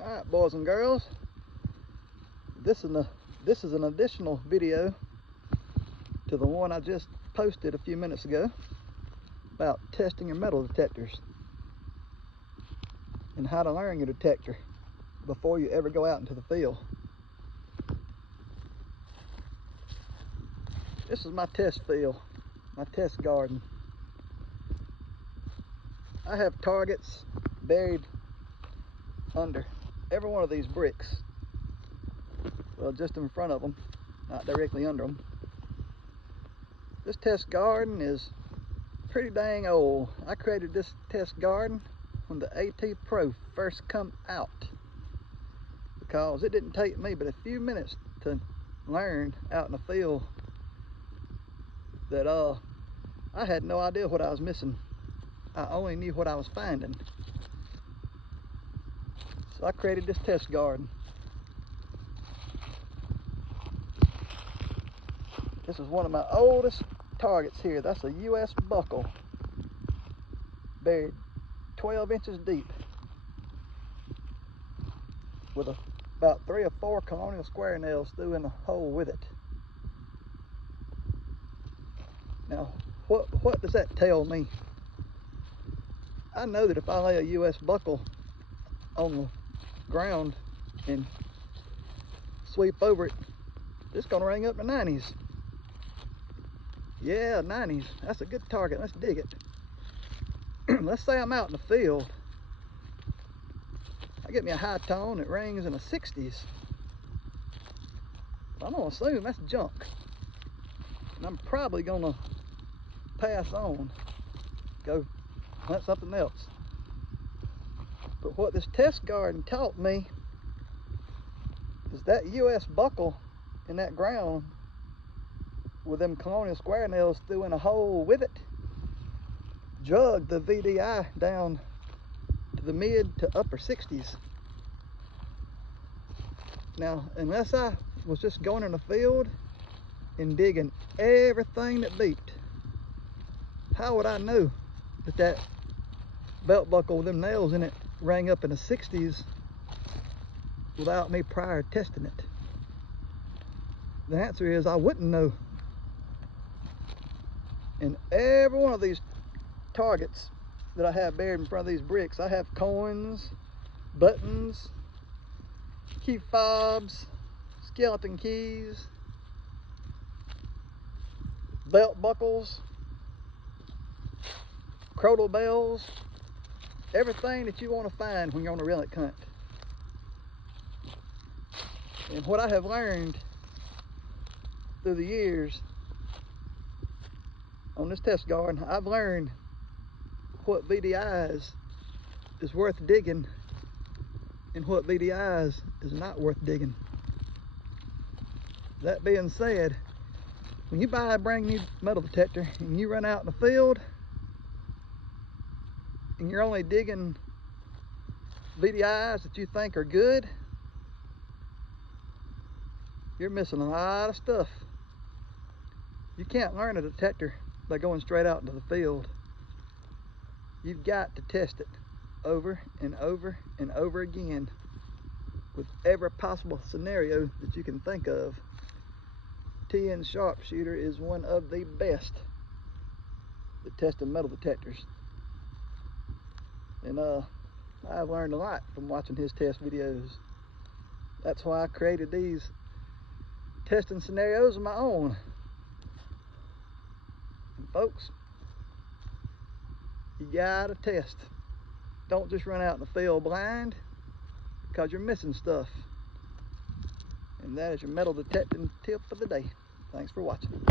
Alright, boys and girls, this is an additional video to the one I just posted a few minutes ago about testing your metal detectors and how to learn your detector before you ever go out into the field. This is my test field, my test garden. I have targets buried under every one of these bricks. Well, just in front of them, not directly under them. This test garden is pretty dang old. I created this test garden when the AT Pro first come out, because it didn't take me but a few minutes to learn out in the field that I had no idea what I was missing. I only knew what I was finding. So I created this test garden. This is one of my oldest targets here. That's a US buckle, buried 12 inches deep with about 3 or 4 colonial square nails through in the hole with it. Now, what does that tell me? I know that if I lay a US buckle on the ground and sweep over it, it's gonna ring up to 90s. Yeah, 90s. That's a good target. Let's dig it. Let's say I'm out in the field. I get me a high tone that rings in the 60s. I'm gonna assume that's junk, and I'm probably gonna pass on, go hunt something else. But what this test garden taught me is that US buckle in that ground with them colonial square nails through in a hole with it jugged the VDI down to the mid to upper 60s. Now, unless I was just going in the field and digging everything that beeped, how would I know that that belt buckle with them nails in it rang up in the 60s without me prior testing it? The answer is I wouldn't know. And every one of these targets that I have buried in front of these bricks, I have coins, buttons, key fobs, skeleton keys, belt buckles, crotal bells, everything that you want to find when you're on a relic hunt. And what I have learned through the years on this test garden, I've learned what VDIs is worth digging and what VDIs is not worth digging. That being said, when you buy a brand new metal detector and you run out in the field and you're only digging VDIs that you think are good, you're missing a lot of stuff. You can't learn a detector by going straight out into the field. You've got to test it over and over and over again with every possible scenario that you can think of. TN Sharpshooter is one of the best at testing metal detectors. And I've learned a lot from watching his test videos. That's why I created these testing scenarios of my own. And folks, you gotta test. Don't just run out in the field blind, because you're missing stuff. And that is your metal detecting tip of the day. Thanks for watching.